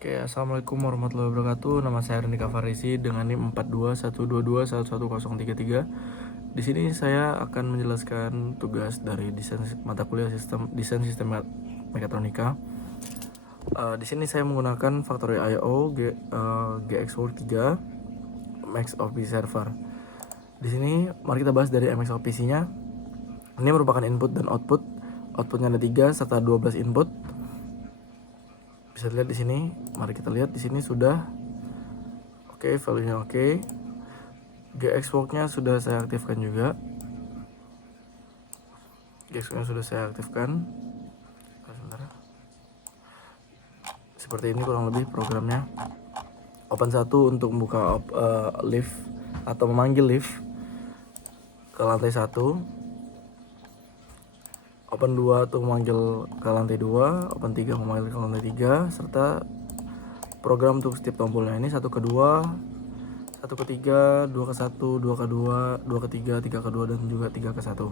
Oke, assalamualaikum warahmatullahi wabarakatuh. Nama saya Reni Kafarisi dengan NIM 421212111033. Di sini saya akan menjelaskan tugas dari desain mata kuliah desain sistem mekatronika. Di sini saya menggunakan Factorio IO GXWorks 3 MXOP server. Di sini mari kita bahas dari MXOPC-nya. Ini merupakan input dan output. Outputnya ada 3 serta 12 input. Bisa dilihat di sini. Mari kita lihat di sini sudah oke, value-nya oke. GXWorks-nya sudah saya aktifkan juga. GXWorks-nya sudah saya aktifkan. Sebentar. Seperti ini kurang lebih programnya. Open 1 untuk membuka lift atau memanggil lift ke lantai 1. Open 2 untuk memanggil ke lantai 2, Open 3 memanggil ke lantai 3, serta program untuk setiap tombolnya ini 1 ke 2, 1 ke 3, 2 ke 1, 2 ke 2, 2 ke 3, 3 ke 2, dan juga 3 ke 1.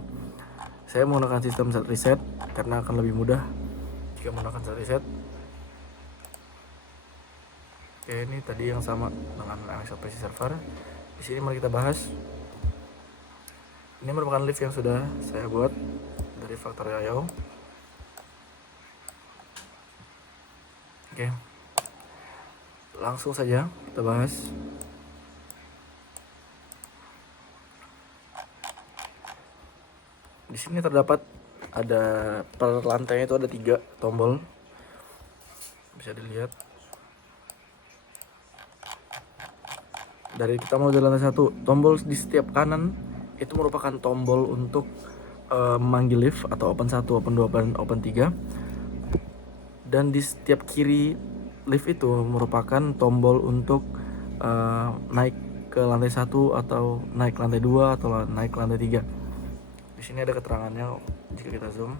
Saya menggunakan sistem set reset karena akan lebih mudah jika menggunakan set reset. Oke, ini tadi yang sama dengan MXOPC server. Di sini mari kita bahas. Ini merupakan lift yang sudah saya buat dari Factorio IO. Oke, langsung saja kita bahas. Di sini terdapat ada per lantainya itu ada 3 tombol, bisa dilihat. Dari kita mau di lantai 1, tombol di setiap kanan itu merupakan tombol untuk memanggil lift atau open 1, open 2, open 3. Dan di setiap kiri lift itu merupakan tombol untuk naik ke lantai 1 atau naik ke lantai 2 atau naik ke lantai 3. Di sini ada keterangannya jika kita zoom.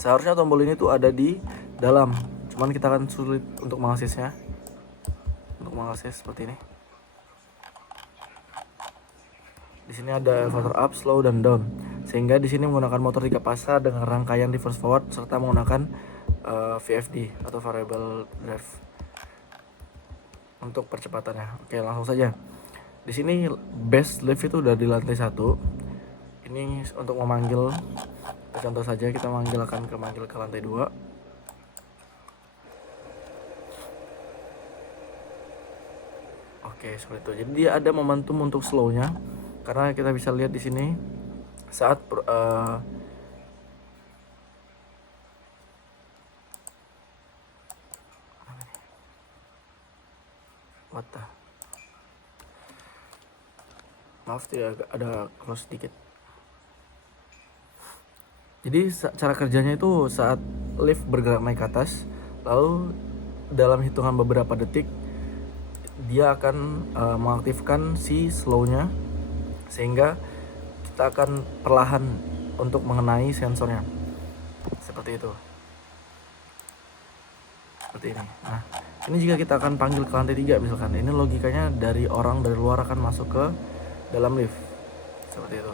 Seharusnya tombol ini tuh ada di dalam, cuman kita akan sulit untuk mengaksesnya. Untuk mengakses seperti ini. Di sini ada elevator up, slow, dan down. Sehingga di sini menggunakan motor 3 pasar dengan rangkaian reverse forward serta menggunakan VFD atau variable drive untuk percepatannya. Oke, langsung saja. Di sini base lift itu udah di lantai 1. Ini untuk memanggil, contoh saja kita manggil ke lantai 2. Oke, seperti itu. Jadi dia ada momentum untuk slow-nya. Karena kita bisa lihat di sini saat maaf tidak ada close sedikit. Jadi cara kerjanya itu saat lift bergerak naik ke atas, lalu dalam hitungan beberapa detik dia akan mengaktifkan si slow-nya, sehingga kita akan perlahan untuk mengenai sensornya. Seperti itu. Seperti ini. Nah, ini jika kita akan panggil ke lantai 3 misalkan. Ini logikanya dari orang dari luar akan masuk ke dalam lift. Seperti itu.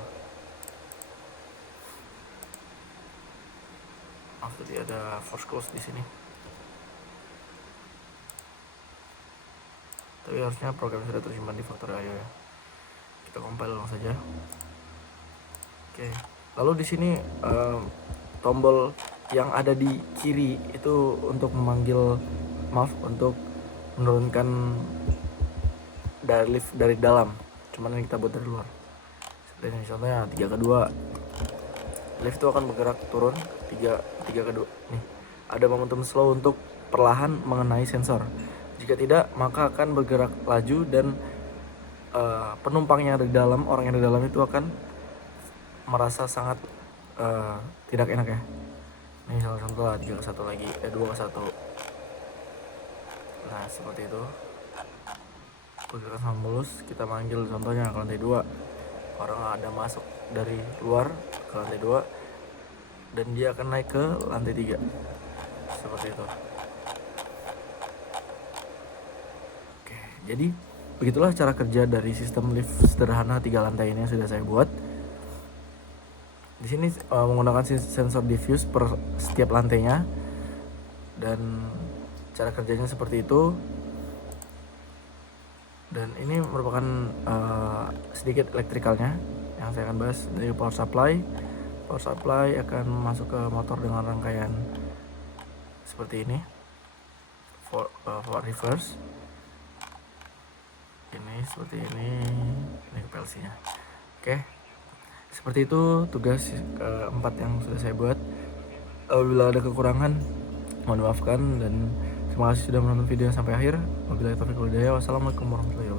Jadi ada force close di sini. Tapi harusnya program sudah tersimpan di Factorio IO ya. Kita compile langsung saja. Oke. Lalu di sini tombol yang ada di kiri itu untuk memanggil, untuk menurunkan dari lift dari dalam. Cuman ini kita buat dari luar. Seperti ini contohnya 3 ke 2. Lift itu akan bergerak turun 3 ke 2. Nih, ada momentum slow untuk perlahan mengenai sensor. Jika tidak, maka akan bergerak laju dan penumpang yang ada di dalam, orang yang ada di dalam itu akan merasa sangat tidak enak ya. Ini salah satu lah, 3 ke 1 lagi, 2 ke 1. Nah, seperti itu. Bergerak sama mulus, kita manggil contohnya ke lantai 2. Orang ada masuk dari luar ke lantai 2 dan dia akan naik ke lantai 3. Seperti itu. Oke, jadi begitulah cara kerja dari sistem lift sederhana 3 lantai ini yang sudah saya buat. Di sini menggunakan sensor diffuse per setiap lantainya, dan cara kerjanya seperti itu. Dan ini merupakan sedikit elektrikalnya yang saya akan bahas. Dari power supply akan masuk ke motor dengan rangkaian seperti ini, forward reverse, ini seperti ini ke PLC nya. Oke, seperti itu tugas keempat yang sudah saya buat. Apabila ada kekurangan mohon maafkan, dan terima kasih sudah menonton video sampai akhir. Wabillahi taufiq wal hidayah. Wassalamualaikum warahmatullahi wabarakatuh.